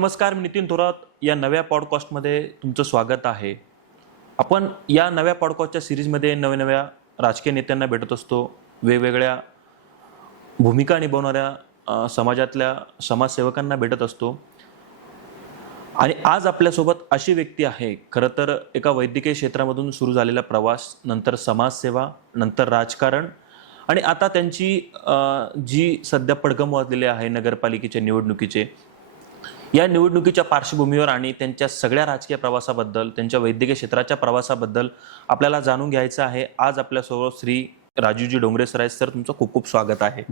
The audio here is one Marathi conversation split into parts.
नमस्कार मी नितीन थोरात. या नव्या पॉडकास्टमध्ये तुमचं स्वागत आहे. आपण या नव्या पॉडकास्टच्या सिरीजमध्ये नव्या नव्या राजकीय नेत्यांना भेटत असतो. वेगवेगळ्या भूमिका निभावणाऱ्या समाजातल्या समाजसेवकांना भेटत असतो. आणि आज आपल्यासोबत अशी व्यक्ती आहे. खरं तर एका वैद्यकीय क्षेत्रामधून सुरू झालेला प्रवास नंतर समाजसेवा नंतर राजकारण आणि आता त्यांची जी सध्या पडगम वाजलेली आहे नगरपालिकेच्या निवडणुकीचे या निवडणुकीच्या पार्श्वभूमीवर आणि त्यांच्या सगळ्या राजकीय प्रवासाबद्दल त्यांच्या वैद्यकीय क्षेत्राच्या प्रवासाबद्दल आपल्याला जाणून घ्यायचं आहे. आज आपल्यासोबत श्री राजूजी डोंगरे सर आहेत. सर तुमचं खूप खूप स्वागत आहे.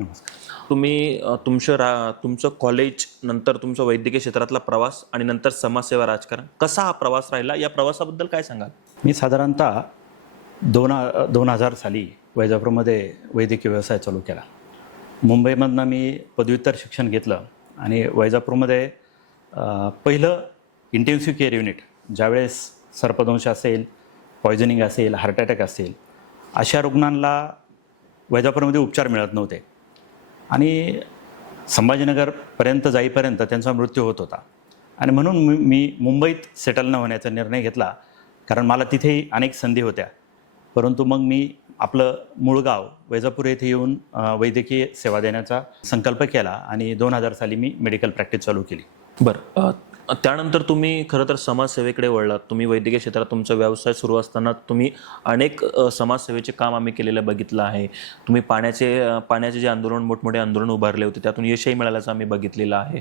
तुम्ही तुमचं रा तुमचं कॉलेज नंतर तुमचं वैद्यकीय क्षेत्रातला प्रवास आणि नंतर समाजसेवा राजकारण कसा हा प्रवास राहिला? या प्रवासाबद्दल काय सांगाल? मी साधारणतः दोन दोन हजार साली वैजापूरमध्ये वैद्यकीय व्यवसाय चालू केला. मुंबईमधनं मी पदव्युत्तर शिक्षण घेतलं आणि वैजापूरमध्ये पहिलं इंटेन्सिव्ह केअर युनिट ज्यावेळेस सर्पदंश असेल पॉयझनिंग असेल हार्ट अटॅक असेल अशा रुग्णांना वैजापूरमध्ये उपचार मिळत नव्हते. आणि संभाजीनगरपर्यंत जाईपर्यंत त्यांचा मृत्यू होत होता. आणि म्हणून मी मी मुंबईत सेटल न होण्याचा निर्णय घेतला कारण मला तिथेही अनेक संधी होत्या. परंतु मग मी आपलं मूळ गाव वैजापूर येथे येऊन वैद्यकीय सेवा देण्याचा संकल्प केला आणि दोन हजार साली मी मेडिकल प्रॅक्टिस चालू केली. बरं. त्यानंतर तुम्ही खरं तर समाजसेवेकडे वळलात. तुम्ही वैद्यकीय क्षेत्रात तुमचा व्यवसाय सुरू असताना तुम्ही अनेक समाजसेवेचे काम आम्ही केलेलं बघितलं आहे. तुम्ही पाण्याचे पाण्याचे जे आंदोलन मोठमोठे आंदोलन उभारले होते त्यातून यशही मिळाल्याचं आम्ही बघितलेलं आहे.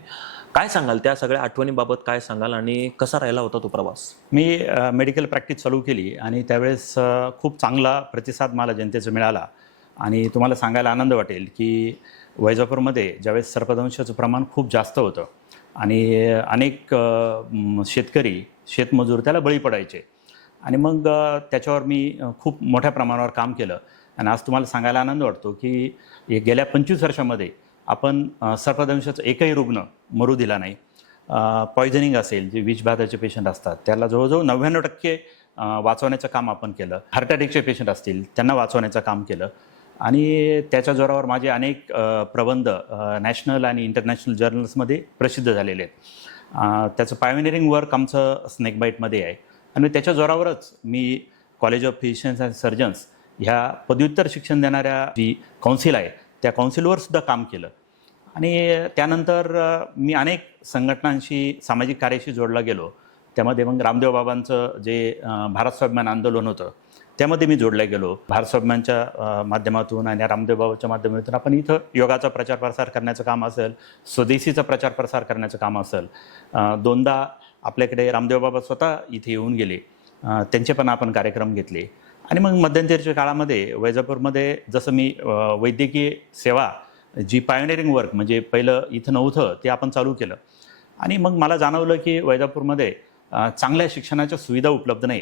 काय सांगाल? त्या सगळ्या आठवणीबाबत काय सांगाल? आणि कसा राहिला होता तो प्रवास? मी मेडिकल प्रॅक्टिस चालू केली आणि त्यावेळेस खूप चांगला प्रतिसाद मला जनतेचा मिळाला. आणि तुम्हाला सांगायला आनंद वाटेल की वैजापूरमध्ये ज्यावेळेस सर्पदंशाचं प्रमाण खूप जास्त होतं आणि अनेक शेतकरी शेतमजूर त्याला बळी पडायचे. आणि मग त्याच्यावर मी खूप मोठ्या प्रमाणावर काम केलं. आणि आज तुम्हाला सांगायला आनंद वाटतो की गेल्या पंचवीस वर्षामध्ये आपण सर्पदंशाचा एकही रुग्ण मरू दिला नाही. पॉयझनिंग असेल जे विषबाधाचे पेशंट असतात त्याला जवळजवळ नव्याण्णव टक्के वाचवण्याचं काम आपण केलं. हार्ट अटॅकचे पेशंट असतील त्यांना वाचवण्याचं काम केलं. आणि त्याच्या जोरावर माझे अनेक प्रबंध नॅशनल आणि इंटरनॅशनल जर्नल्समध्ये प्रसिद्ध झालेले आहेत. त्याचं पायोनिअरिंग वर्क आमचं स्नेक बाईटमध्ये आहे. आणि त्याच्या जोरावरच मी college of physicians and surgeons ह्या पदव्युत्तर शिक्षण देणाऱ्या जी कौन्सिल आहे त्या कौन्सिलवर सुद्धा काम केलं. आणि त्यानंतर मी अनेक संघटनांशी सामाजिक कार्याशी जोडला गेलो. त्यामध्ये मग रामदेव बाबांचं जे भारत स्वाभिमान आंदोलन होतं त्यामध्ये मी जोडला गेलो. भारत स्वाभिमानच्या माध्यमातून आणि रामदेव बाबाच्या माध्यमातून आपण इथं योगाचा प्रचार प्रसार करण्याचं काम असेल स्वदेशीचा प्रचार प्रसार करण्याचं काम असेल दोनदा आपल्याकडे रामदेव बाबा स्वतः इथे येऊन गेले. त्यांचे पण आपण कार्यक्रम घेतले. आणि मग मध्यंतरीच्या काळामध्ये वैजापूरमध्ये जसं मी वैद्यकीय सेवा जी पायोनिअरिंग वर्क म्हणजे पहिलं इथं नव्हतं ते आपण चालू केलं. आणि मग मला जाणवलं की वैजापूरमध्ये चांगल्या शिक्षणाच्या सुविधा उपलब्ध नाही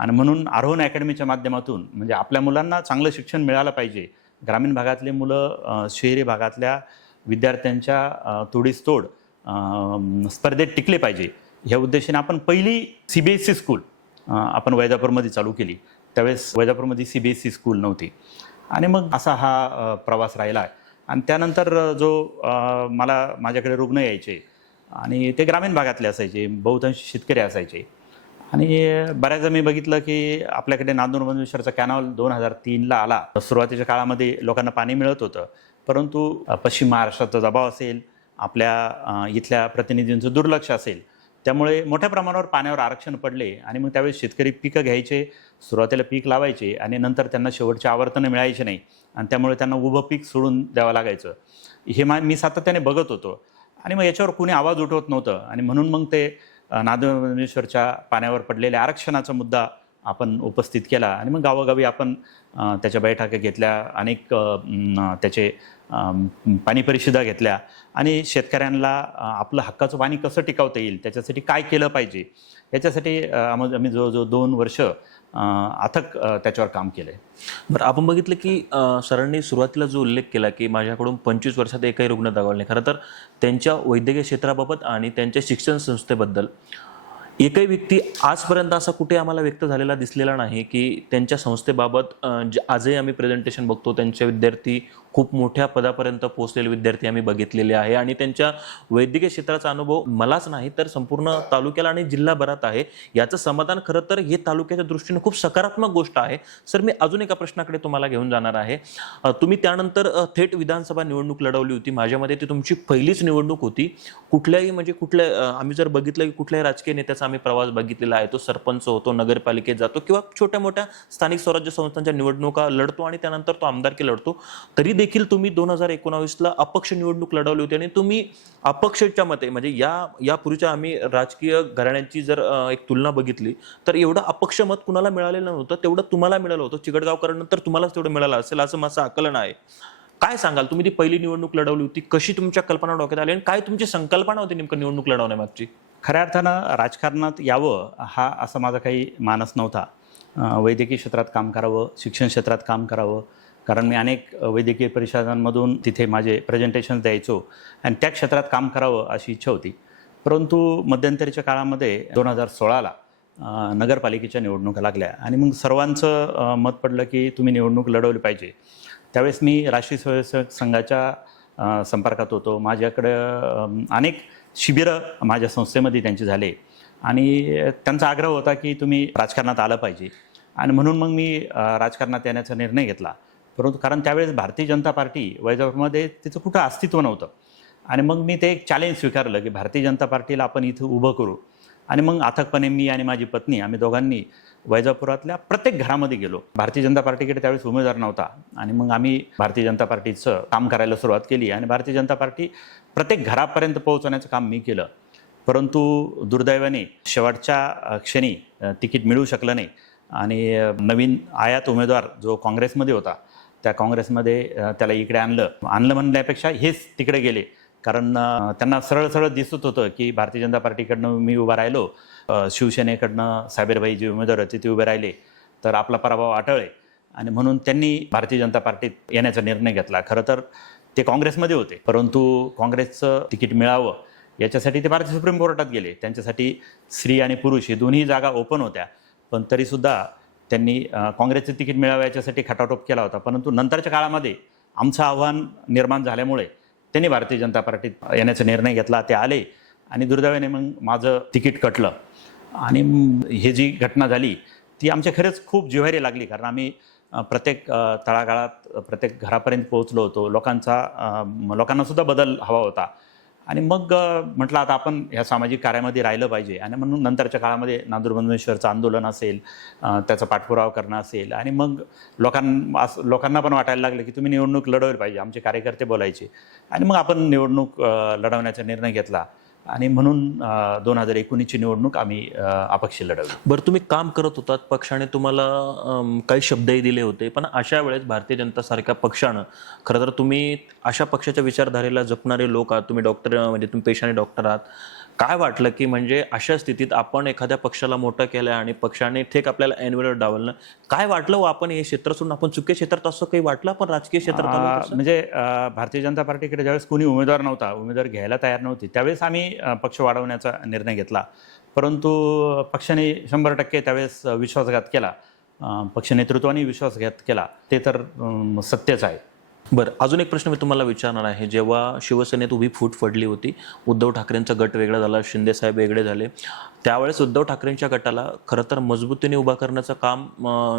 आणि म्हणून आरोहण अकॅडमीच्या माध्यमातून म्हणजे आपल्या मुलांना चांगलं शिक्षण मिळालं पाहिजे. ग्रामीण भागातले मुलं शहरी भागातल्या विद्यार्थ्यांच्या तोडीस तोड स्पर्धेत टिकले पाहिजे. ह्या उद्देशाने आपण पहिली C B S C school आपण वैजापूरमध्ये चालू केली. त्यावेळेस वैजापूरमध्ये C B S C school नव्हती. आणि मग असा हा प्रवास राहिला. आहे आणि त्यानंतर जो मला माझ्याकडे रुग्ण यायचे आणि ते ग्रामीण भागातले असायचे बहुतांश शेतकरी असायचे. आणि बऱ्याचदा मी बघितलं की आपल्याकडे नांदूर मंजुश्वरचा कॅनॉल दोन हजार तीनला आला. सुरुवातीच्या काळामध्ये लोकांना पाणी मिळत होतं. परंतु पश्चिम महाराष्ट्राचा दबाव असेल आपल्या इथल्या प्रतिनिधींचं दुर्लक्ष असेल त्यामुळे मोठ्या प्रमाणावर पाण्यावर आरक्षण पडले आणि मग त्यावेळेस शेतकरी पिकं घ्यायचे सुरुवातीला पीक लावायचे आणि नंतर त्यांना शेवटचे आवर्तनं मिळायचे नाही आणि त्यामुळे त्यांना उभं पीक सोडून द्यावं लागायचं. हे मा मी सातत्याने बघत होतो. आणि मग याच्यावर कुणी आवाज उठवत नव्हतं आणि म्हणून मग ते नादेश्वरच्या पाण्यावर पडलेल्या आरक्षणाचा मुद्दा आपण उपस्थित केला आणि मग गावोगावी आपण त्याच्या बैठका घेतल्या अनेक त्याचे पाणी परिषदा घेतल्या आणि शेतकऱ्यांना आपलं हक्काचं पाणी कसं टिकवता येईल त्याच्यासाठी काय केलं पाहिजे? याच्यासाठी आम्ही जवळजवळ दोन वर्ष अथक त्याच्यावर काम केलं आहे बरं आपण बघितलं की सरांनी सुरुवातीला जो उल्लेख केला की माझ्याकडून पंचवीस वर्षात एकही रुग्ण दगावला नाही. खरं तर त्यांच्या वैद्यकीय क्षेत्राबाबत आणि त्यांच्या शिक्षण संस्थेबद्दल एकही व्यक्ती आजपर्यंत असा कुठे आम्हाला व्यक्त झालेला दिसलेला नाही की त्यांच्या संस्थेबाबत जे आजही आम्ही प्रेझेंटेशन बघतो त्यांचे विद्यार्थी खूप मोठ्या पदापर्यंत पोहोचलेले विद्यार्थी आम्ही बघितलेले आहे आणि त्यांच्या वैद्यकीय क्षेत्राचा अनुभव मलाच नाही तर संपूर्ण तालुक्याला आणि जिल्हाभरात आहे. याचं समाधान खरं तर हे तालुक्याच्या दृष्टीने खूप सकारात्मक गोष्ट आहे. सर मी अजून एका प्रश्नाकडे तुम्हाला घेऊन जाणार आहे. तुम्ही त्यानंतर थेट विधानसभा निवडणूक लढवली होती. माझ्यामध्ये ती तुमची पहिलीच निवडणूक होती. कुठल्याही म्हणजे कुठल्या आम्ही जर बघितलं की कुठल्याही राजकीय नेत्याचा आम्ही प्रवास बघितलेला आहे. तो सरपंच होतो नगरपालिकेत जातो किंवा छोट्या मोठ्या स्थानिक स्वराज्य संस्थांच्या निवडणुका लढतो आणि त्यानंतर तो आमदारकी लढतो. तरी देखील तुम्ही दोन हजार एकोणावीसला अपक्ष निवडणूक लढवली होती आणि तुम्ही अपक्षच्या मते म्हणजे या यापूर्वीच्या आम्ही राजकीय घराण्यांची जर एक तुलना बघितली तर एवढं अपक्ष मत कुणाला मिळालेलं नव्हतं तेवढं तुम्हाला मिळालं होतं. चिकटगावकरांनंतर तुम्हालाच तेवढं मिळालं असेल असं माझं आकलन आहे. काय सांगाल? तुम्ही ती पहिली निवडणूक लढवली होती कशी तुमच्या कल्पना डोक्यात आली आणि काय तुमची संकल्पना होती नेमकं निवडणूक लढवण्यामागची? खऱ्या अर्थानं राजकारणात यावं हा असा माझा काही मानस नव्हता. वैद्यकीय क्षेत्रात काम करावं शिक्षण क्षेत्रात काम करावं कारण मी अनेक वैद्यकीय परिषदांमधून तिथे माझे प्रेझेंटेशन द्यायचो आणि त्या क्षेत्रात काम करावं अशी इच्छा होती. परंतु मध्यंतरीच्या काळामध्ये दोन हजार सोळाला नगरपालिकेच्या निवडणुका लागल्या आणि मग सर्वांचं मत पडलं की तुम्ही निवडणूक लढवली पाहिजे. त्यावेळेस मी राष्ट्रीय स्वयंसेवक संघाच्या संपर्कात होतो. माझ्याकडं अनेक शिबिरं माझ्या संस्थेमध्ये त्यांचे झाले आणि त्यांचा आग्रह होता की तुम्ही राजकारणात आलं पाहिजे. आणि म्हणून मग मी राजकारणात येण्याचा निर्णय घेतला. परंतु कारण त्यावेळेस भारतीय जनता पार्टी वैजापूरमध्ये तिचं कुठं अस्तित्व नव्हतं. आणि मग मी ते एक चॅलेंज स्वीकारलं की भारतीय जनता पार्टीला आपण इथं उभं करू. आणि मग अथकपणे मी आणि माझी पत्नी आम्ही दोघांनी वैजापुरातल्या प्रत्येक घरामध्ये गेलो. भारतीय जनता पार्टीकडे त्यावेळेस उमेदवार नव्हता. आणि मग आम्ही भारतीय जनता पार्टीचं काम करायला सुरुवात केली आणि भारतीय जनता पार्टी प्रत्येक घरापर्यंत पोहोचवण्याचं काम मी केलं. परंतु दुर्दैवाने शेवटच्या क्षणी तिकीट मिळू शकलं नाही. आणि नवीन आयात उमेदवार जो काँग्रेसमध्ये होता त्या काँग्रेसमध्ये त्याला इकडे आणलं. आणलं म्हणण्यापेक्षा हेच तिकडे गेले. कारण त्यांना सरळ सरळ दिसत होतं की भारतीय जनता पार्टीकडनं मी उभा राहिलो शिवसेनेकडनं साबेरभाई जे उमेदवार होते ते उभे राहिले तर आपला पराभव आटळे आणि म्हणून त्यांनी भारतीय जनता पार्टीत येण्याचा निर्णय घेतला. खरं तर ते काँग्रेसमध्ये होते. परंतु काँग्रेसचं तिकीट मिळावं याच्यासाठी ते भारतीय सुप्रीम कोर्टात गेले. त्यांच्यासाठी स्त्री आणि पुरुष हे दोन्ही जागा ओपन होत्या. पण तरीसुद्धा त्यांनी काँग्रेसचे काँग्रेसचं तिकीट मिळावं याच्यासाठी खटाटोप केला होता. परंतु नंतरच्या काळामध्ये आमचं आव्हान निर्माण झाल्यामुळे त्यांनी भारतीय जनता पार्टीत येण्याचा निर्णय घेतला ते आले आणि दुर्दैवाने मग माझं तिकीट कटलं. आणि हे जी घटना झाली ती आमच्या खरंच खूप जिव्हारी लागली. कारण आम्ही प्रत्येक तळागाळात प्रत्येक घरापर्यंत पोहोचलो होतो. लोकांचा लोकांनासुद्धा बदल हवा होता. आणि मग म्हटलं आता आपण ह्या सामाजिक कार्यामध्ये राहिलं पाहिजे. आणि म्हणून नंतरच्या काळामध्ये नांदूरबंधेश्वरचं आंदोलन असेल त्याचा पाठपुरावा करणं असेल आणि मग लोकां लोकांना पण वाटायला लागलं की तुम्ही निवडणूक लढवली पाहिजे आमचे कार्यकर्ते बोलायचे. आणि मग आपण निवडणूक लढवण्याचा निर्णय घेतला. आणि म्हणून दोन हजार एकोणीसची निवडणूक आम्ही अपक्ष लढवली. बरं तुम्ही काम करत होतात पक्षाने तुम्हाला काही शब्दही दिले होते पण अशा वेळेस भारतीय जनता सारख्या पक्षानं खरं तर तुम्ही अशा पक्षाच्या विचारधारेला जपणारे लोक आहात तुम्ही डॉक्टर म्हणजे तुम्ही पेशाने डॉक्टर आहात काय वाटलं की म्हणजे अशा स्थितीत आपण एखाद्या पक्षाला मोठं केलं आणि पक्षाने थेट आपल्याला ॲन्युअल डावलणं काय वाटलं व आपण हे क्षेत्र सोडून? आपण चुकीच्या क्षेत्रात असं काही वाटलं आपण राजकीय क्षेत्रात? म्हणजे भारतीय जनता पार्टीकडे ज्यावेळेस कोणी उमेदवार नव्हता उमेदवार घ्यायला तयार नव्हती त्यावेळेस आम्ही पक्ष वाढवण्याचा निर्णय घेतला. परंतु पक्षाने शंभर टक्के त्यावेळेस विश्वासघात केला. पक्ष नेतृत्वाने विश्वासघात केला. ते तर सत्यच आहे. बरं अजून एक प्रश्न मी तुम्हाला विचारणार आहे. जेव्हा शिवसेनेत उभी फूट पडली होती उद्धव ठाकरेंचा गट वेगळा झाला शिंदे साहेब वेगळे झाले त्यावेळेस उद्धव ठाकरेंच्या गटाला खरं तर मजबूतीने उभा करण्याचं काम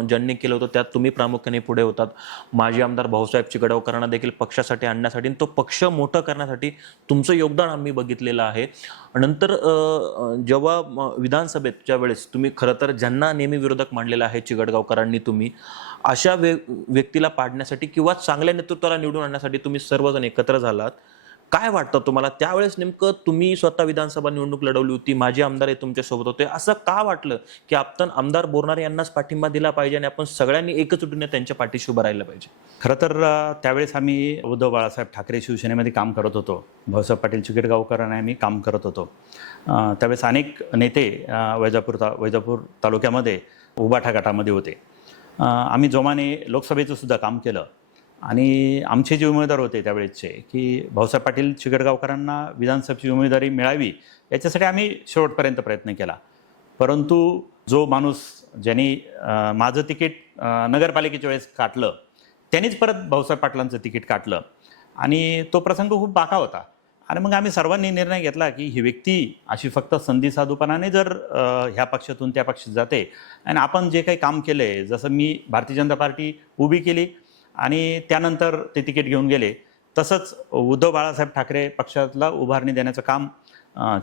ज्यांनी केलं होतं त्यात तुम्ही प्रामुख्याने पुढे होतात. माजी आमदार भाऊसाहेब चिकडवकरांना देखील पक्षासाठी आणण्यासाठी आणि तो पक्ष मोठं करण्यासाठी तुमचं योगदान आम्ही बघितलेलं आहे. नंतर जेव्हा म, विधानसभेच्या वेळेस तुम्ही खरं तर ज्यांना नेहमी विरोधक मांडलेला आहे चिगडगावकरांनी तुम्ही अशा वे व्यक्तीला पाडण्यासाठी किंवा चांगल्या नेतृत्व नेतृत्वाला निवडून आणण्यासाठी तुम्ही सर्वजण एकत्र झालात. काय वाटतं तुम्हाला? त्यावेळेस नेमकं तुम्ही स्वतः विधानसभा निवडणूक लढवली होती माझे आमदार हे तुमच्यासोबत होते. असं का वाटलं? की आपण आमदार बोरणारे यांनाच पाठिंबा दिला पाहिजे आणि आपण सगळ्यांनी एकजुटीने त्यांच्या पाठीशी उभं राहिलं पाहिजे. खरं तर त्यावेळेस आम्ही उद्धव बाळासाहेब ठाकरे शिवसेनेमध्ये काम करत होतो. भाऊसाहेब पाटील चिकटगावकर आणि आम्ही काम करत होतो. त्यावेळेस अनेक नेते वैजापूर ता वैजापूर तालुक्यामध्ये उबाठा गटामध्ये होते. आम्ही जोमाने लोकसभेचं सुद्धा काम केलं. आणि आमचे जे उमेदवार होते त्यावेळेसचे की भाऊसाहेब पाटील चिकटगावकरांना विधानसभेची उमेदवारी मिळावी याच्यासाठी आम्ही शेवटपर्यंत प्रयत्न केला. परंतु जो माणूस ज्यांनी माझं तिकीट नगरपालिकेच्या वेळेस काटलं त्यांनीच परत भाऊसाहेब पाटलांचं तिकीट काटलं. आणि तो प्रसंग खूप बाका होता. आणि मग आम्ही सर्वांनी निर्णय घेतला की ही व्यक्ती अशी फक्त संधी साधूपणाने जर ह्या पक्षातून त्या पक्षात जाते. आणि आपण जे काही काम केलं आहे जसं मी भारतीय जनता पार्टी उभी केली आणि त्यानंतर ते तिकीट घेऊन गेले. तसंच उद्धव बाळासाहेब ठाकरे पक्षातला उभारणी देण्याचं काम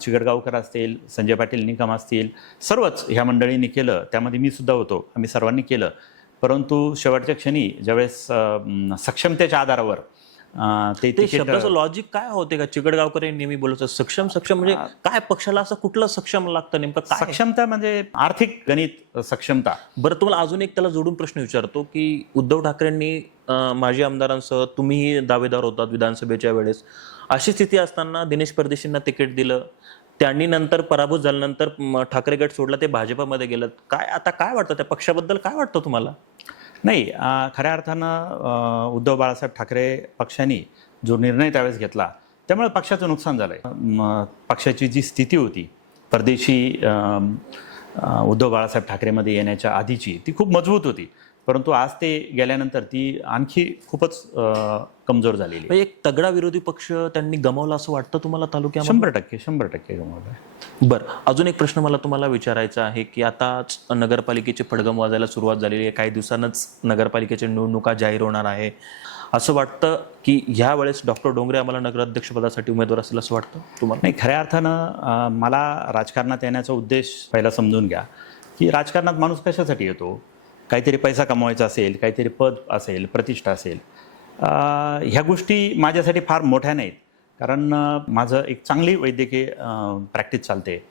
चिगडगावकर असतील संजय पाटील निकम असतील सर्वच ह्या मंडळींनी केलं. त्यामध्ये मी सुद्धा होतो. आम्ही सर्वांनी केलं. परंतु शेवटच्या क्षणी ज्यावेळेस सक्षमतेच्या आधारावर अ, ते ते तिकीट शब्दाचं लॉजिक काय होते का? चिकडगावकर हे नेहमी बोलत असतात, सक्षम सक्षम म्हणजे काय पक्षाला असं कुठलं सक्षम लागतं नेमकं? काय? सक्षमता म्हणजे आर्थिक गणित सक्षमता. बरं तुम्हाला अजून एक त्याला जोडून प्रश्न विचारतो की उद्धव ठाकरेंनी अं, माजी आमदारांसह तुम्हीही दावेदार होतात विधानसभेच्या वेळेस. अशी स्थिती असताना दिनेश परदेशींना तिकीट दिलं. त्यांनी नंतर पराभूत झाल्यानंतर म, ठाकरे गट सोडला ते भाजपामध्ये गेलं काय आता काय वाटतं? त्या पक्षाबद्दल काय वाटतं तुम्हाला? नाही खऱ्या अर्थानं उद्धव बाळासाहेब ठाकरे पक्षाने जो निर्णय त्यावेळेस घेतला त्यामुळे पक्षाचं नुकसान झालंय. म, पक्षाची जी स्थिती होती परदेशी उद्धव बाळासाहेब ठाकरेमध्ये येण्याच्या आधीची ती खूप मजबूत होती. परंतु आज ते गेल्यानंतर ती आणखी खूपच कमजोर झालेली एक तगडा विरोधी पक्ष त्यांनी गमावला असं वाटतं तुम्हाला तालुक्यामध्ये? शंभर टक्के शंभर टक्के गमावलं बरं अजून एक प्रश्न मला तुम्हाला विचारायचा आहे की आताच नगरपालिकेचे पडगम वाजायला सुरुवात झालेली आहे. काही दिवसांच नगरपालिकेच्या निवडणुका जाहीर होणार आहे. असं वाटतं की ह्या वेळेस डॉक्टर डोंगरे आम्हाला नगराध्यक्षपदासाठी उमेदवार असेल असं वाटतं तुम्हाला? नाही खऱ्या अर्थानं मला राजकारणात येण्याचा उद्देश पहिला समजून घ्या की राजकारणात माणूस कशासाठी येतो? काहीतरी पैसा कमवायचा असेल काहीतरी पद असेल प्रतिष्ठा असेल. ह्या गोष्टी माझ्यासाठी फार मोठ्या नाहीत. कारण माझं एक चांगली वैद्यकीय प्रॅक्टिस चालते.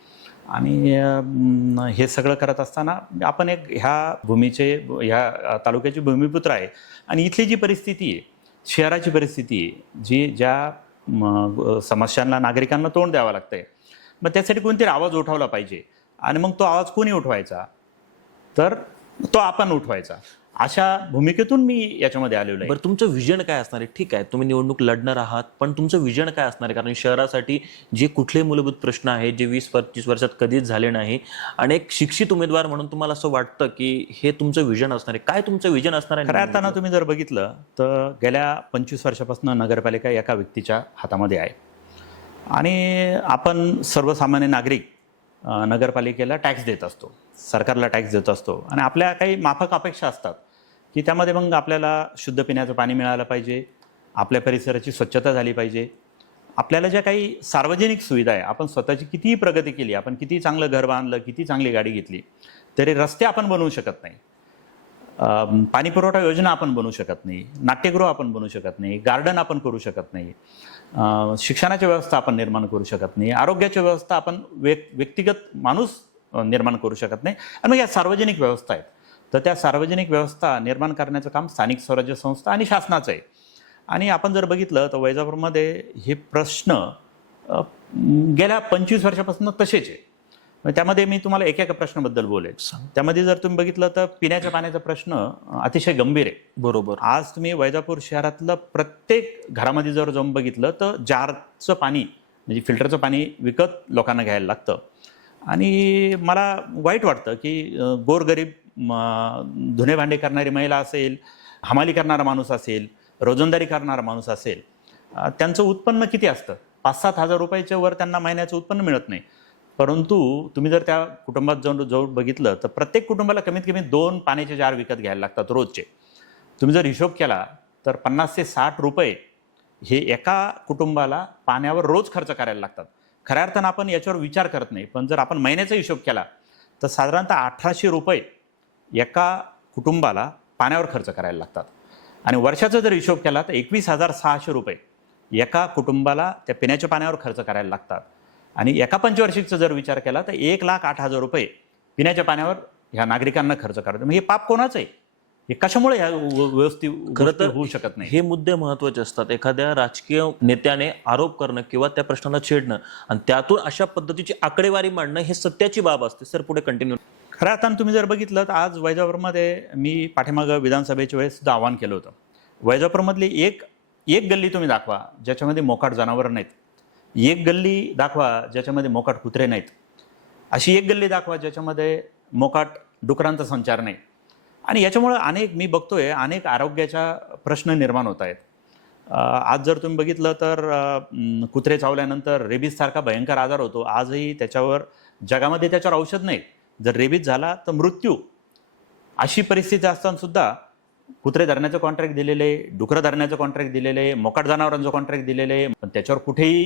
आणि हे सगळं करत असताना आपण एक ह्या भूमीचे ह्या तालुक्याचे भूमिपुत्र आहे. आणि इथली जी परिस्थिती आहे शहराची परिस्थिती आहे जी ज्या समस्यांना नागरिकांना तोंड द्यावं लागतं आहे मग त्यासाठी कोणतरी आवाज उठवला पाहिजे. आणि मग तो आवाज कोणी उठवायचा? तर तो आपण उठवायचा. अशा भूमिकेतून मी याच्यामध्ये आलेलो आहे. बरं तुमचं विजन काय असणार आहे? ठीक आहे तुम्ही निवडणूक लढणार आहात पण तुमचं विजन काय असणार आहे? कारण शहरासाठी जे कुठले मूलभूत प्रश्न आहेत जे वीस पंचवीस वर्षात कधीच झाले नाही आणि एक शिक्षित उमेदवार म्हणून तुम्हाला असं वाटतं की हे तुमचं विजन असणार आहे? काय तुमचं विजन असणार आहे खऱ्या अर्थानं तुम्ही जर बघितलं तर गेल्या पंचवीस वर्षापासून नगरपालिका एका व्यक्तीच्या हातामध्ये आहे. आणि आपण सर्वसामान्य नागरिक नगरपालिकेला टॅक्स देत असतो. सरकारला टॅक्स देत असतो. आणि आपल्या काही माफक अपेक्षा असतात की त्यामध्ये मग आपल्याला शुद्ध पिण्याचं पाणी मिळालं पाहिजे आपल्या परिसराची स्वच्छता झाली पाहिजे. आपल्याला ज्या काही सार्वजनिक सुविधा आहे आपण स्वतःची कितीही प्रगती केली आपण किती चांगलं घर बांधलं किती चांगली गाडी घेतली तरी रस्ते आपण बनवू शकत नाही. पाणी पुरवठा योजना आपण बनवू शकत नाही नाट्यगृह आपण बनवू शकत नाही गार्डन आपण करू शकत नाही शिक्षणाची व्यवस्था आपण निर्माण करू शकत नाही आरोग्याची व्यवस्था आपण व्यक्तिगत माणूस निर्माण करू शकत नाही. आणि मग या सार्वजनिक व्यवस्था आहेत. तर त्या सार्वजनिक व्यवस्था निर्माण करण्याचं काम स्थानिक स्वराज्य संस्था आणि शासनाचं आहे. आणि आपण जर बघितलं तर वैजापूरमध्ये हे प्रश्न गेल्या पंचवीस वर्षापासून तसेच आहे. त्यामध्ये मी तुम्हाला एका एका प्रश्नाबद्दल बोलेल त्यामध्ये जर तुम्ही बघितलं तर पिण्याच्या पाण्याचा प्रश्न अतिशय गंभीर आहे. बरोबर. आज तुम्ही वैजापूर शहरातलं प्रत्येक घरामध्ये जर जाऊन बघितलं तर जारचं पाणी म्हणजे फिल्टरचं पाणी विकत लोकांना घ्यायला लागतं. आणि मला वाईट वाटतं की गोरगरीब धुणे भांडे करणारी महिला असेल हमाली करणारा माणूस असेल रोजंदारी करणारा माणूस असेल त्यांचं उत्पन्न किती असतं? पाच सात हजार रुपयाच्या वर त्यांना महिन्याचं उत्पन्न मिळत नाही. परंतु तुम्ही जर त्या कुटुंबात जाऊन जाऊन बघितलं तर प्रत्येक कुटुंबाला कमीत कमी दोन पाण्याचे जार विकत घ्यायला लागतात रोजचे. तुम्ही जर हिशोब केला तर पन्नास ते साठ रुपये हे एका कुटुंबाला पाण्यावर रोज खर्च करायला लागतात. खऱ्या अर्थानं आपण याच्यावर विचार करत नाही पण जर आपण महिन्याचा हिशोब केला तर साधारणतः अठराशे रुपये एका कुटुंबाला पाण्यावर खर्च करायला लागतात. आणि वर्षाचा जर हिशोब केला तर एकवीस हजार सहाशे रुपये एका कुटुंबाला त्या पिण्याच्या पाण्यावर खर्च करायला लागतात. आणि एका पंचवार्षिकचा जर विचार केला तर एक लाख आठ हजार रुपये पिण्याच्या पाण्यावर ह्या नागरिकांना खर्च करायचं. मग हे पाप कोणाचं आहे? हे कशामुळे ह्या व्यवस्थित खरं तर होऊ शकत नाही? हे मुद्दे महत्त्वाचे असतात. एखाद्या राजकीय नेत्याने आरोप करणं किंवा त्या प्रश्नाला छेडणं आणि त्यातून अशा पद्धतीची आकडेवारी मांडणं हे सत्याची बाब असते. सर पुढे कंटिन्यू खरं आता तुम्ही जर बघितलं तर आज वैजापूरमध्ये मी पाठीमागं विधानसभेच्या वेळेस सुद्धा आवाहन केलं होतं. वैजापूरमधली एक एक गल्ली तुम्ही दाखवा ज्याच्यामध्ये मोकाट जनावरं नाहीत. एक गल्ली दाखवा ज्याच्यामध्ये मोकाट कुत्रे नाहीत. अशी एक गल्ली दाखवा ज्याच्यामध्ये मोकाट डुकरांचा संचार नाही. आणि याच्यामुळं अनेक मी बघतोय अनेक आरोग्याच्या प्रश्न निर्माण होत आहेत. आज जर तुम्ही बघितलं तर कुत्रे चावल्यानंतर रेबीजसारखा भयंकर आजार होतो. आजही त्याच्यावर जगामध्ये त्याच्यावर औषध नाही. जर रेबीज झाला तर मृत्यू. अशी परिस्थिती असतानासुद्धा कुत्रे धरण्याचं कॉन्ट्रॅक्ट दिलेले डुकरं धरण्याचं कॉन्ट्रॅक्ट दिलेले मोकाट जनावरांचं कॉन्ट्रॅक्ट दिलेले पण त्याच्यावर कुठेही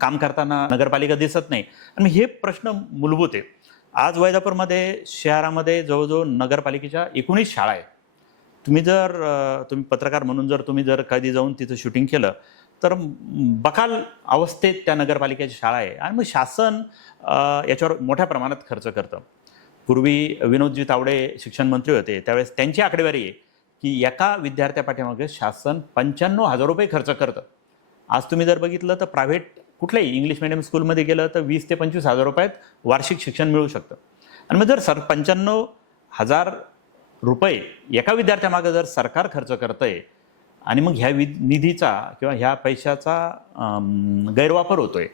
काम करताना नगरपालिका दिसत नाही. आणि हे प्रश्न मूलभूत आहे. आज वैजापूरमध्ये शहरामध्ये जवळजवळ नगरपालिकेच्या एकोणीस शाळा आहेत. तुम्ही जर तुम्ही पत्रकार म्हणून जर तुम्ही जर कधी जाऊन तिथं शूटिंग केलं तर बकाल अवस्थेत त्या नगरपालिकेची शाळा आहे. आणि मग शासन याच्यावर मोठ्या प्रमाणात खर्च करतं. पूर्वी विनोदजी तावडे शिक्षण मंत्री होते त्यावेळेस त्यांची आकडेवारी आहे की एका विद्यार्थ्यापाठीमागे शासन पंच्याण्णव हजार रुपये खर्च करतं. आज तुम्ही जर बघितलं तर प्रायव्हेट कुठल्याही इंग्लिश मिडियम स्कूलमध्ये गेलं तर वीस ते पंचवीस हजार रुपयात वार्षिक शिक्षण मिळू शकतं. आणि मग जर सर पंच्याण्णव हजार रुपये एका विद्यार्थ्यामागं जर सरकार खर्च करतंय आणि मग ह्या वि निधीचा किंवा ह्या पैशाचा गैरवापर होतो आहे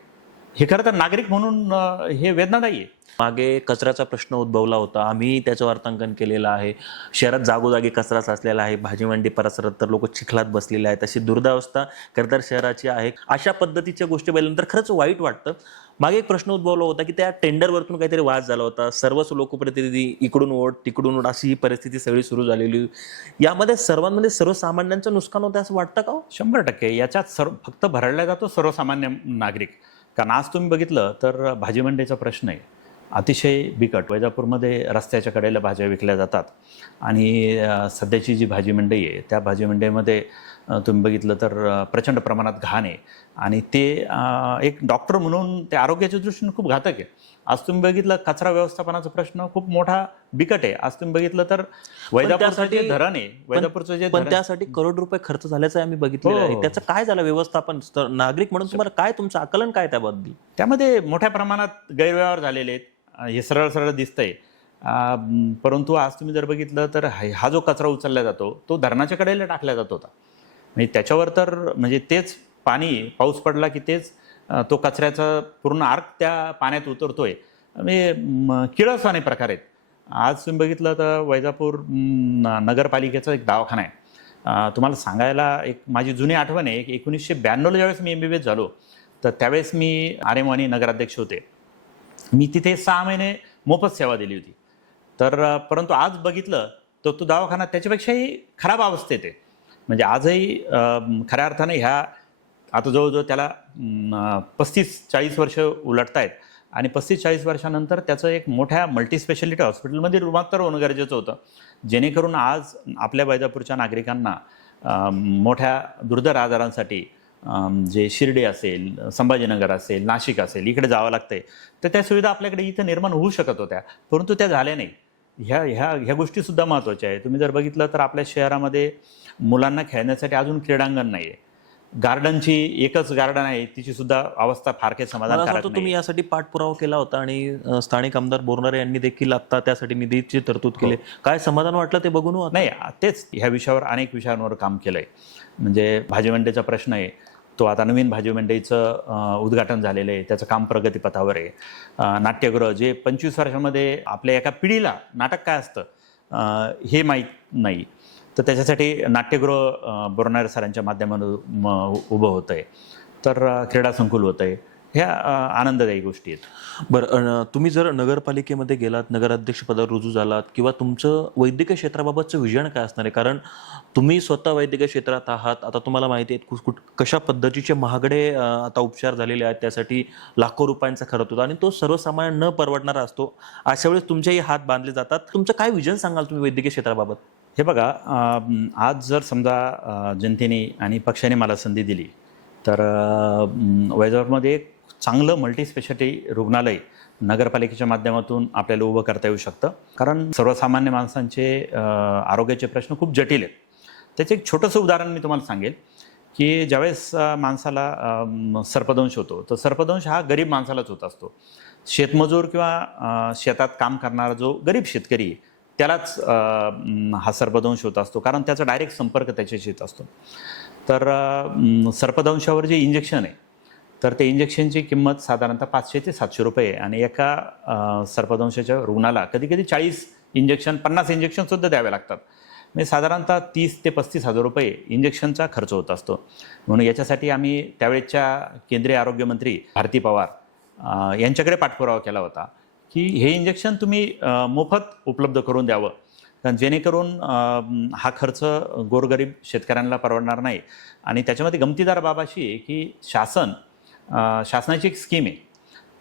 हे खरं तर नागरिक म्हणून हे वेदनादायी आहे मागे कचऱ्याचा प्रश्न उद्भवला होता. आम्ही त्याचं वार्तांकन केलेलं आहे. शहरात जागोजागी कचरा साचलेला आहे. भाजी मंडी परिसरात तर लोक चिखलात बसलेले आहेत. अशी दुर्दावस्था खरं तर शहराची आहे. अशा पद्धतीच्या गोष्टी पाहिल्यानंतर खरंच वाईट वाटतं. मागे एक प्रश्न उद्भवला होता की त्या टेंडरवरतून काहीतरी वाद झाला होता. सर्वच लोकप्रतिनिधी इकडून ओढ तिकडून ओढ अशी ही परिस्थिती सगळी सुरू झालेली. यामध्ये सर्वांमध्ये सर्वसामान्यांचं नुकसान होतं असं वाटतं का हो? शंभर टक्के. याच्यात सर्व फक्त भरडला जातो सर्वसामान्य नागरिक. कारण आज तुम्ही बघितलं तर भाजी मंडईचा प्रश्न आहे. अतिशय बिकट. वैजापूरमध्ये रस्त्याच्या कडेला भाज्या विकल्या जातात. आणि सध्याची जी भाजी मंडई आहे त्या भाजी मंडईमध्ये तुम्ही बघितलं तर प्रचंड प्रमाणात घाण आहे. आणि ते एक डॉक्टर म्हणून ते आरोग्याच्या दृष्टीने खूप घातक आहे. आज तुम्ही बघितलं कचरा व्यवस्थापनाचा प्रश्न खूप मोठा बिकट आहे. आज तुम्ही बघितलं तर त्यासाठी- धरण आहे वैजापूरचं जे पण त्यासाठी करोड रुपये खर्च झाल्याचं आम्ही बघितलेलं आहे. हो. त्याचं काय झालं व्यवस्थापन? नागरिक म्हणून तुम्हाला काय तुमचं आकलन काय त्याबद्दल? त्यामध्ये मोठ्या प्रमाणात गैरव्यवहार झालेले आहेत. हे सरळ सरळ दिसतंय. परंतु आज तुम्ही जर बघितलं तर हा जो कचरा उचलला जातो तो धरणाच्या कडेला टाकला जात होता. म्हणजे त्याच्यावर तर म्हणजे तेच पाणी पाऊस पडला की तेच तो कचऱ्याचा पूर्ण आर्क त्या पाण्यात उतरतोय. म्हणजे किळसवाने प्रकार. आहेत आज तुम्ही बघितलं तर वैजापूर नगरपालिकेचा एक दवाखाना आहे. तुम्हाला सांगायला एक माझी जुनी आठवण आहे एक एकोणीसशे ब्याण्णवला ज्यावेळेस मी एम बी बी एस झालो तर त्यावेळेस मी आरेमानी नगराध्यक्ष होते. मी तिथे सहा महिने मोफत सेवा दिली होती. तर परंतु आज बघितलं तर तो दवाखाना त्याच्यापेक्षाही खराब अवस्थेत आहे. म्हणजे आजही खऱ्या अर्थाने ह्या आता जवळजवळ त्याला पस्तीस चाळीस वर्ष उलटत आहेत आणि पस्तीस चाळीस वर्षानंतर त्याचं एक मोठ्या मल्टीस्पेशालिटी हॉस्पिटलमध्ये रूपांतर होणं गरजेचं होतं. जेणेकरून आज आपल्या वैजापूरच्या नागरिकांना मोठ्या दुर्धर आजारांसाठी जे शिर्डी असेल संभाजीनगर असेल नाशिक असेल इकडे जावं लागतंय. तर त्या सुविधा आपल्याकडे इथं निर्माण होऊ शकत होत्या. परंतु त्या झाल्या नाही ह्या ह्या ह्या गोष्टीसुद्धा महत्त्वाच्या आहे तुम्ही जर बघितलं तर आपल्या शहरामध्ये मुलांना खेळण्यासाठी अजून क्रीडांगण नाही आहे गार्डनची एकच गार्डन आहे तिची सुद्धा अवस्था फार काही समाधानकारक नाही तुम्ही यासाठी पाठपुरावा केला होता आणि स्थानिक आमदार बोरणारे यांनी देखील आता त्यासाठी निधीची तरतूद केली. काय समाधान वाटलं ते बघून हो. नाही तेच ह्या विषयावर अनेक विषयांवर काम केलं आहे म्हणजे भाजी मंडईचा प्रश्न आहे तो आता नवीन भाजी मंडईचं उद्घाटन झालेलं आहे त्याचं काम प्रगतीपथावर आहे. नाट्यगृह जे पंचवीस वर्षामध्ये आपल्या एका पिढीला नाटक काय असतं? हे माहीत नाही. तर त्याच्यासाठी नाट्यगृह बोरणारे सरांच्या माध्यमातून उभं होतं आहे तर क्रीडा संकुल होतं आहे ह्या आनंददायी गोष्टी आहेत. बरं तुम्ही जर नगरपालिकेमध्ये गेलात नगराध्यक्ष पदावर रुजू झालात किंवा तुमचं वैद्यकीय क्षेत्राबाबतचं विजन काय असणार आहे? कारण तुम्ही स्वतः वैद्यकीय क्षेत्रात आहात. आता तुम्हाला माहिती आहे कुठ- कशा पद्धतीचे महागडे आता उपचार झालेले आहेत त्यासाठी लाखो रुपयांचा खर्च होतो आणि तो सर्वसामान्य न परवडणारा असतो. अशा वेळेस तुमचेही हात बांधले जातात. तुमचं काय विजन सांगाल तुम्ही वैद्यकीय क्षेत्राबाबत? हे बघा आज जर समजा जनतेने आणि पक्षाने मला संधी दिली तर अं, वैजापूरमध्ये एक चांगलं मल्टीस्पेशालिटी रुग्णालय नगरपालिकेच्या माध्यमातून आपल्याला उभं करता येऊ शकतं. कारण सर्वसामान्य माणसांचे आरोग्याचे प्रश्न खूप जटिल आहेत. त्याचं एक छोटंसं उदाहरण मी तुम्हाला सांगेल की ज्यावेळेस माणसाला सर्पदंश होतो तर सर्पदंश हा गरीब माणसालाच होत असतो. शेतमजूर किंवा शेतात काम करणारा जो गरीब शेतकरी आहे, त्यालाच हा सर्पदंश होत असतो. कारण त्याचा डायरेक्ट संपर्क त्याच्याशी येत असतो. तर सर्पदंशावर जे इंजेक्शन आहे तर ते इंजेक्शनची किंमत साधारणतः पाचशे ते सातशे रुपये आहे. आणि एका सर्पदंशाच्या रुग्णाला कधी कधी चाळीस इंजेक्शन पन्नास इंजेक्शनसुद्धा द्यावे लागतात. म्हणजे साधारणतः तीस ते पस्तीस हजार रुपये इंजेक्शनचा खर्च होत असतो. म्हणून याच्यासाठी आम्ही त्यावेळेच्या केंद्रीय आरोग्यमंत्री भारती पवार यांच्याकडे पाठपुरावा केला होता. की हे इंजेक्शन तुम्ही मोफत उपलब्ध करून द्यावं. कारण जेणेकरून हा खर्च गोरगरीब शेतकऱ्यांना परवडणार नाही. आणि त्याच्यामध्ये गमतीदार बाब अशी आहे की शासन शासनाची एक स्कीम आहे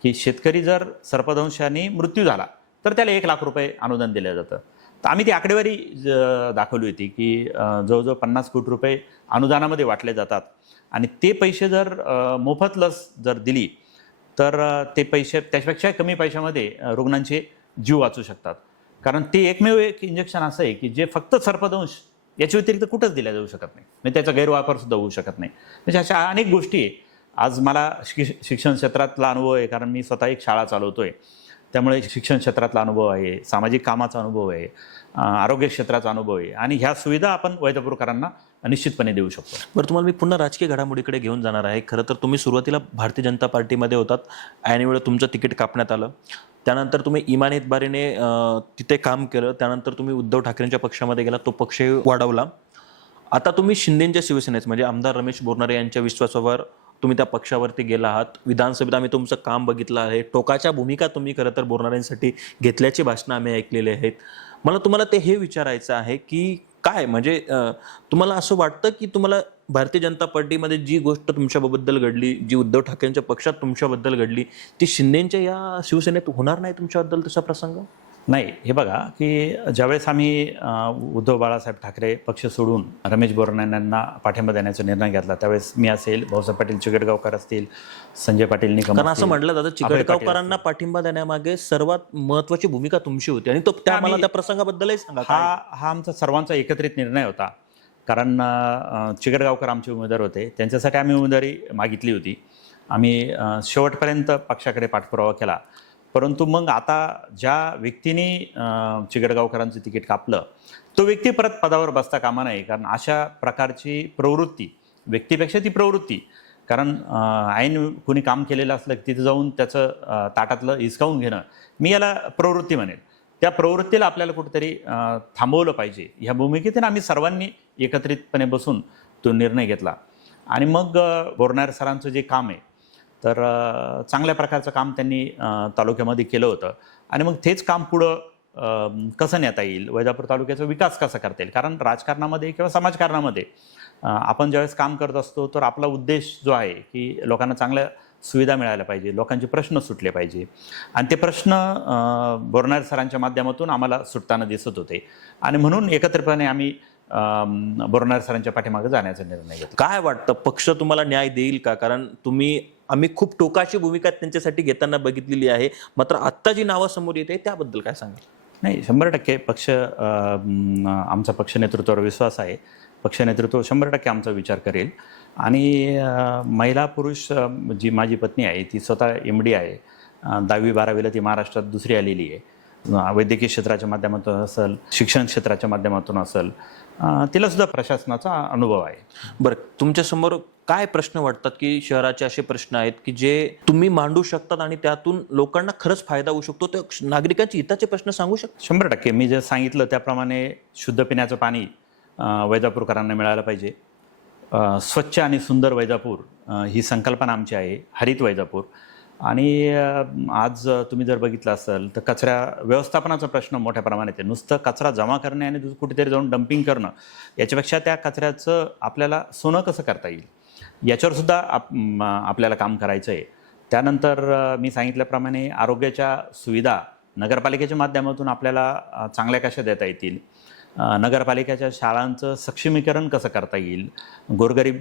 की शेतकरी जर सर्पदंशाने मृत्यू झाला तर त्याला एक लाख रुपये अनुदान दिलं जातं. तर आम्ही ती आकडेवारी ज- दाखवली होती की जवळजवळ पन्नास कोटी रुपये अनुदानामध्ये वाटले जातात. आणि ते पैसे जर मोफत लस जर दिली तर ते पैसे त्याच्यापेक्षा कमी पैशामध्ये रुग्णांचे जीव वाचू शकतात. कारण ते एकमेव एक इंजेक्शन असं आहे की जे फक्त सर्पदंश याच्या व्यतिरिक्त कुठंच दिल्या जाऊ शकत नाही. म्हणजे त्याचा गैरवापर सुद्धा होऊ शकत नाही. म्हणजे अशा अनेक गोष्टी आहे आज मला शिक्षण क्षेत्रातला अनुभव आहे कारण मी स्वतः एक शाळा चालवतोय. त्यामुळे शिक्षण क्षेत्रातला अनुभव आहे सामाजिक कामाचा अनुभव आहे आरोग्य क्षेत्राचा अनुभव आहे. आणि ह्या सुविधा आपण वैदपूरकरांना निश्चितपणे देऊ शकतो. बरं तुम्हाला मी पुन्हा राजकीय घडामोडीकडे घेऊन जाणार आहे. खरं तर तुम्ही सुरुवातीला भारतीय जनता पार्टीमध्ये होतात. ऐनवेळी तुमचं तिकीट कापण्यात आलं. त्यानंतर तुम्ही इमान इतबारीने तिथे काम केलं. त्यानंतर तुम्ही उद्धव ठाकरेंच्या पक्षामध्ये गेला. तो पक्षही वाढवला. आता तुम्ही शिंदेच्या शिवसेनेत म्हणजे आमदार रमेश बोरनारे यांच्या विश्वासावर तुम्ही त्या पक्षावरती गेला आहात. विधानसभेत आम्ही तुमचं काम बघितलं आहे. टोकाच्या भूमिका तुम्ही खरं तर बोलणाऱ्यांसाठी घेतल्याची भाषणं आम्ही ऐकलेली आहेत. मला तुम्हाला ते हे विचारायचं आहे की काय? म्हणजे तुम्हाला असं वाटतं की तुम्हाला भारतीय जनता पार्टीमध्ये जी गोष्ट तुमच्याबद्दल घडली जी उद्धव ठाकरेंच्या पक्षात तुमच्याबद्दल घडली ती शिंदेच्या या शिवसेनेत होणार नाही तुमच्याबद्दल तसा प्रसंग? नाही हे बघा की ज्यावेळेस आम्ही उद्धव बाळासाहेब ठाकरे पक्ष सोडून रमेश बोरणे यांना पाठिंबा देण्याचा निर्णय घेतला त्यावेळेस मी असेल भाऊसाहेब पाटील चिगडगावकर असतील संजय पाटील निकम कारण असं. म्हटलं जातं चिकटगावकरांना पाठिंबा देण्यामागे सर्वात महत्वाची भूमिका तुमची होती आणि तो त्या मला त्या प्रसंगाबद्दलही सांगा? हा हा आमचा सर्वांचा एकत्रित निर्णय होता कारण अ, चिगडगावकर आमचे उमेदवार होते त्यांच्यासाठी आम्ही उमेदवारी मागितली होती आम्ही शेवटपर्यंत पक्षाकडे पाठपुरावा केला परंतु मग आता ज्या व्यक्तीने चिगडगावकरांचं तिकीट कापलं तो व्यक्ती परत पदावर बसता कामा नाही कारण अशा प्रकारची प्रवृत्ती व्यक्तीपेक्षा ती प्रवृत्ती. कारण ऐन कुणी काम केलेलं असलं की तिथं जाऊन त्याचं ताटातलं हिसकावून घेणं. मी याला प्रवृत्ती म्हणेन. त्या प्रवृत्तीला आपल्याला कुठेतरी थांबवलं पाहिजे. ह्या भूमिकेतून आम्ही सर्वांनी एकत्रितपणे बसून तो निर्णय घेतला. आणि मग बोरणार सरांचं जे काम आहे तर चांगल्या प्रकारचं काम त्यांनी तालुक्यामध्ये केलं होतं. आणि मग तेच काम पुढं कसं नेता येईल? वैजापूर तालुक्याचा विकास कसा करता येईल? कारण राजकारणामध्ये किंवा समाजकारणामध्ये आपण ज्यावेळेस काम करत असतो तर आपला उद्देश जो आहे की लोकांना चांगल्या सुविधा मिळायला पाहिजे लोकांचे प्रश्न सुटले पाहिजे. आणि ते प्रश्न बोरणार सरांच्या माध्यमातून आम्हाला सुटताना दिसत होते. आणि म्हणून एकत्रपणे आम्ही बोरणार सरांच्या पाठीमागे जाण्याचा निर्णय घेतो काय वाटतं? पक्ष तुम्हाला न्याय देईल का? कारण तुम्ही आम्ही खूप टोकाची भूमिका त्यांच्यासाठी घेताना बघितलेली आहे. मात्र आत्ता जी नावं समोर येते त्याबद्दल काय सांगा नाही शंभर टक्के पक्ष आमचा पक्ष नेतृत्वावर विश्वास आहे. पक्ष नेतृत्व शंभर टक्के आमचा विचार करेल. आणि महिला पुरुष जी माझी पत्नी आहे ती स्वतः एम डी आहे. दहावी बारावीला ती महाराष्ट्रात दुसरी आलेली आहे. वैद्यकीय क्षेत्राच्या माध्यमातून असेल शिक्षण क्षेत्राच्या माध्यमातून असेल तिला सुद्धा प्रशासनाचा अनुभव आहे. बरं तुमच्यासमोर काय प्रश्न वाटतात की शहराचे असे प्रश्न आहेत की जे तुम्ही मांडू शकतात आणि त्यातून लोकांना खरंच फायदा होऊ शकतो? ते नागरिकांचे हिताचे प्रश्न सांगू शकता? शंभर टक्के. मी जे सांगितलं त्याप्रमाणे शुद्ध पिण्याचं पाणी वैजापूरकरांना मिळालं पाहिजे. स्वच्छ आणि सुंदर वैजापूर ही संकल्पना आमची आहे. हरित वैजापूर. आणि आज तुम्ही जर बघितलं असेल तर कचऱ्या व्यवस्थापनाचा प्रश्न मोठ्या प्रमाणात आहे नुसतं कचरा जमा करणे आणि दुस- कुठेतरी जाऊन डम्पिंग करणं याच्यापेक्षा त्या कचऱ्याचं आपल्याला सोनं कसं करता येईल? याच्यावर सुद्धा आप आपल्याला काम करायचं आहे त्यानंतर मी सांगितल्याप्रमाणे आरोग्याच्या सुविधा नगरपालिकेच्या माध्यमातून आपल्याला चांगल्या कशा देता येतील? नगरपालिकेच्या शाळांचं सक्षमीकरण कसं करता येईल? गोरगरीब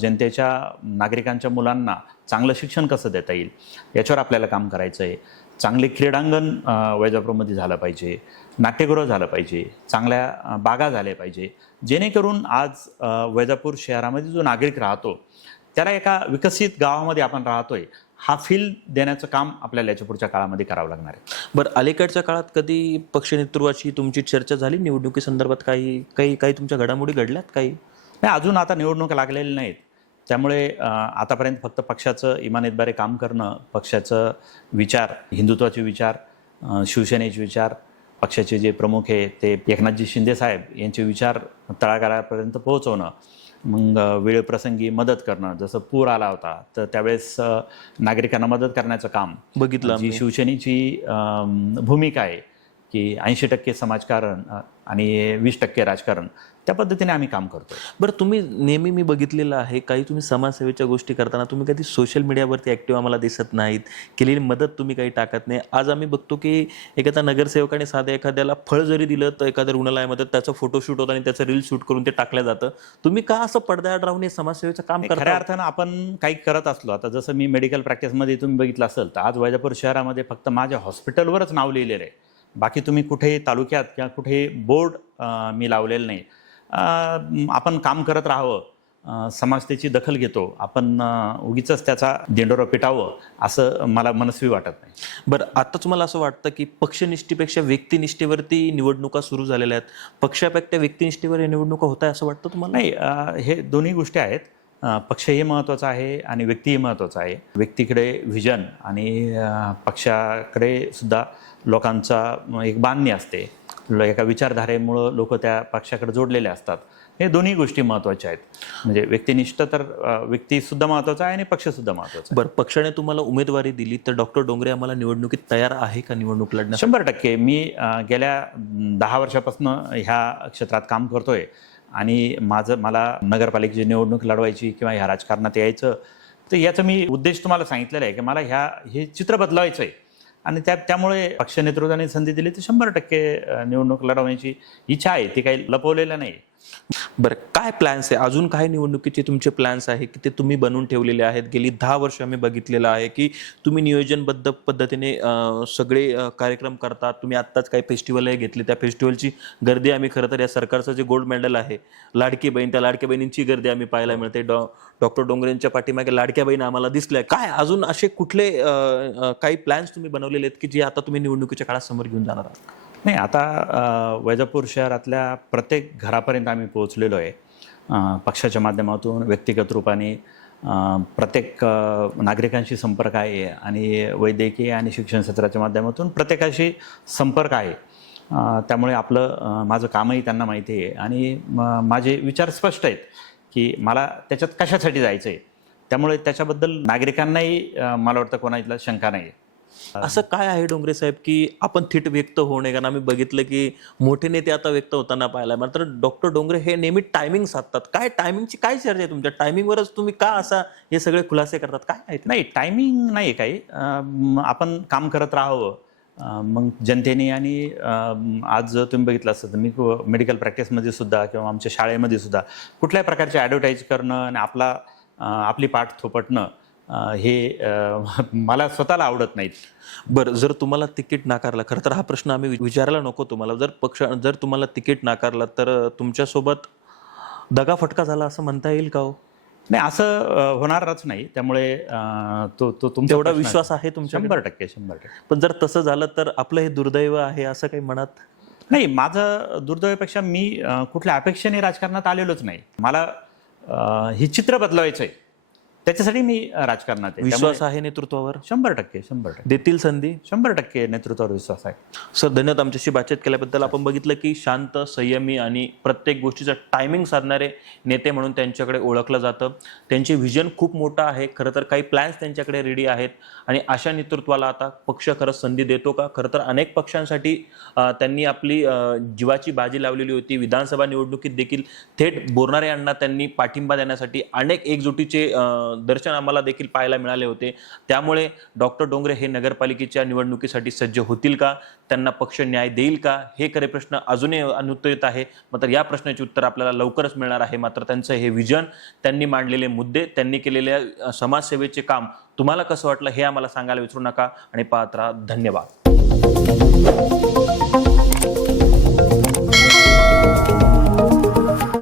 जनतेच्या नागरिकांच्या मुलांना चांगलं शिक्षण कसं देता येईल? याच्यावर आपल्याला काम करायचं आहे चांगले क्रीडांगण वैजापूरमध्ये झालं पाहिजे नाट्यगृह झालं पाहिजे चांगल्या बागा झाल्या पाहिजे. जेणेकरून आज वैजापूर शहरामध्ये जो नागरिक राहतो त्याला एका विकसित गावामध्ये आपण राहतोय हा फील देण्याचं काम आपल्याला याच्या पुढच्या काळामध्ये करावं लागणार आहे. बरं अलीकडच्या काळात कधी पक्ष नेतृत्वाची तुमची चर्चा झाली? निवडणुकी संदर्भात काही काही काही तुमच्या घडामोडी घडल्यात काही? नाही अजून आता निवडणुका लागलेल्या नाहीत. त्यामुळे आतापर्यंत फक्त पक्षाचं इमानतबारे काम करणं पक्षाचं विचार हिंदुत्वाचे विचार शिवसेनेचे विचार पक्षाचे जे प्रमुख आहे ते एकनाथजी शिंदे साहेब यांचे विचार तळागाळापर्यंत पोहोचवणं मग वेळप्रसंगी मदत करणं जसं पूर आला होता तर त्यावेळेस नागरिकांना मदत करण्याचं काम बघितलं जी. शिवसेनेची भूमिका आहे की ऐंशी टक्के समाजकारण आणि वीस टक्के राजकारण त्या पद्धतीने आम्ही काम करतो बरं तुम्ही नेहमी मी बघितलेलं आहे काही तुम्ही समाजसेवेच्या गोष्टी करताना तुम्ही कधी सोशल मीडियावरती ॲक्टिव्ह आम्हाला दिसत नाहीत केलेली मदत तुम्ही काही टाकत नाही. आज आम्ही बघतो की एखाद्या नगरसेवकाने साध्या एखाद्याला फळ जरी दिलं तर एखाद्या रुग्णालयामध्ये त्याचं फोटोशूट होतं आणि त्याचं रील शूट करून ते टाकलं जातं. तुम्ही का असं पडद्याआड राहून हे समाजसेवेचं काम खऱ्या अर्थानं आपण काही करत असलो आता जसं मी मेडिकल प्रॅक्टिसमध्ये तुम्ही बघितलं असेल तर आज वैजापूर शहरामध्ये फक्त माझ्या हॉस्पिटलवरच नाव लिहिलेलं आहे. बाकी तुम्ही कुठेही तालुक्यात किंवा कुठेही बोर्ड मी लावलेलं नाही. आपण काम करत राहावं. समाज त्याची दखल घेतो. आपण अं, उगीचच त्याचा दिंडोरा पिटावं असं मला मनस्वी वाटत नाही. बरं आता तुम्हाला असं वाटतं की पक्षनिष्ठेपेक्षा व्यक्तिनिष्ठेवरती निवडणुका सुरू झालेल्या आहेत. पक्षापेक्षा व्यक्तिनिष्ठेवर या निवडणुका होत आहे असं वाटतं तुम्हाला? नाही हे दोन्ही गोष्टी आहेत. पक्षही महत्त्वाचा आहे आणि व्यक्तीही महत्त्वाचा आहे. व्यक्तीकडे व्हिजन आणि पक्षाकडे सुद्धा लोकांचा एक बांधणी असते. एका विचारधारेमुळं लोक त्या पक्षाकडे जोडलेले असतात. हे दोन्ही गोष्टी महत्त्वाच्या आहेत. म्हणजे व्यक्तिनिष्ठ तर व्यक्तीसुद्धा महत्त्वाचा आहे आणि पक्षसुद्धा महत्त्वाचा आहे. बरं पक्षाने तुम्हाला उमेदवारी दिली तर डॉक्टर डोंगरे आम्हाला निवडणुकीत तयार आहे का निवडणूक लढण्यास शंभर टक्के. मी गेल्या दहा वर्षापासून ह्या क्षेत्रात काम करतोय. आणि माझं मला नगरपालिकेची निवडणूक लढवायची किंवा ह्या राजकारणात यायचं तर याचा मी उद्देश तुम्हाला सांगितलेला आहे की मला ह्या हे चित्र बदलवायचं आहे. आणि त्या त्यामुळे पक्ष नेतृत्वाने संधी दिली तर शंभर टक्के निवडणूक लढवण्याची इच्छा आहे. ती काही लपवलेलं नाही. बरं काय प्लॅन्स आहे? अजून काय निवडणुकीचे तुमचे प्लॅन्स आहे? की ते तुम्ही बनवून ठेवलेले आहेत? गेली दहा वर्ष आम्ही बघितलेलं आहे की तुम्ही नियोजनबद्ध पद्धतीने सगळे कार्यक्रम करतात. तुम्ही आत्ताच काही फेस्टिवलही घेतले. त्या फेस्टिवलची गर्दी आम्ही खरं तर या सरकारचं जे गोल्ड मेडल आहे लाडकी बहीण त्या लाडक्या बहिणींची गर्दी आम्ही पाहायला मिळते. डॉ डॉक्टर डोंगरेंच्या पाठीमागे लाडक्या बहीण आम्हाला दिसल्या. काय अजून असे कुठले काही प्लॅन्स तुम्ही बनवलेले आहेत की जे आता तुम्ही निवडणुकीच्या काळात समोर घेऊन जाणार आहात? नाही आता वैजापूर शहरातल्या प्रत्येक घरापर्यंत आम्ही पोहोचलेलो आहे. पक्षाच्या माध्यमातून व्यक्तिगत रूपाने प्रत्येक नागरिकांशी संपर्क आहे आणि वैद्यकीय आणि शिक्षण क्षेत्राच्या माध्यमातून प्रत्येकाशी संपर्क आहे. त्यामुळे आपलं माझं कामही त्यांना माहिती आहे आणि म- माझे विचार स्पष्ट आहेत की मला त्याच्यात कशासाठी जायचं आहे त्यामुळे त्याच्याबद्दल नागरिकांनाही मला वाटतं कोणाला शंका नाही आहे असं काय आहे डोंगरे साहेब की आपण थेट व्यक्त होऊ नये? कारण आम्ही बघितलं की मोठे नेते आता व्यक्त होताना पाहायला मात्र डॉक्टर डोंगरे हे नेहमी टायमिंग साधतात. काय टायमिंगची काय चर्चा आहे तुमच्या? टायमिंगवरच तुम्ही का असा हे सगळे खुलासे करतात? काय आहेत नाही टायमिंग नाही काही. आपण काम करत राहावं. मग जनतेने आणि आज जर तुम्ही बघितलं असतं तर मी मेडिकल प्रॅक्टिसमध्ये सुद्धा किंवा आमच्या शाळेमध्ये सुद्धा कुठल्याही प्रकारचे ॲडव्हर्टाईज करणं आणि आपला आपली पाठ थोपटणं हे मला स्वतःला आवडत नाहीत. बरं जर तुम्हाला तिकीट नाकारलं खरं तर हा प्रश्न आम्ही विचारायला नको तुम्हाला. जर पक्ष जर तुम्हाला तिकीट नाकारलं तर तुमच्यासोबत दगाफटका झाला असं म्हणता येईल का हो? नाही असं होणारच नाही. त्यामुळे तो तो तुमचा आहे. विश्वास आहे तुमच्या शंभर टक्के शंभर टक्के. पण जर तसं झालं तर आपलं हे दुर्दैव आहे असं काही मनात नाही माझं दुर्दैवापेक्षा मी कुठल्या अपेक्षेने राजकारणात आलेलोच नाही. मला हे चित्र बदलवायचं आहे त्याच्यासाठी मी राजकारणात आहे. विश्वास आहे नेतृत्वावर? त्यामुळे शंभर टक्के शंभर टक्के. देतील संधी? शंभर टक्के नेतृत्वावर विश्वास आहे. सर धन्यवाद. आमच्याशी बातचीत केल्याबद्दल आपण बघितलं की शांत संयमी आणि प्रत्येक गोष्टीचं टायमिंग साधणारे नेते म्हणून त्यांच्याकडे ओळखलं जातं. त्यांचे व्हिजन खूप मोठं आहे. खरं तर काही प्लॅन्स त्यांच्याकडे रेडी आहेत. आणि अशा नेतृत्वाला आता पक्ष खरंच संधी देतो का? खरं तर अनेक पक्षांसाठी अं, त्यांनी आपली अं, जीवाची बाजी लावलेली होती. विधानसभा निवडणुकीत देखील थेट बोरणारे यांना त्यांनी पाठिंबा देण्यासाठी अनेक एकजुटीचे अं, दर्शन आम्हाला देखील पाहायला मिळाले होते. त्यामुळे डॉक्टर डोंगरे हे नगरपालिकेच्या निवडणुकीसाठी सज्ज होतील का? त्यांना पक्ष न्याय देईल का? हे खरे प्रश्न अजूनही अनुत्तरित आहे. मात्र या प्रश्नाचे उत्तर आपल्याला लवकरच मिळणार आहे. मात्र त्यांचं हे विजन त्यांनी मांडलेले मुद्दे त्यांनी केलेल्या समाजसेवेचे काम तुम्हाला कसं वाटलं हे आम्हाला सांगायला विसरू नका. आणि पाहत राहा. धन्यवाद.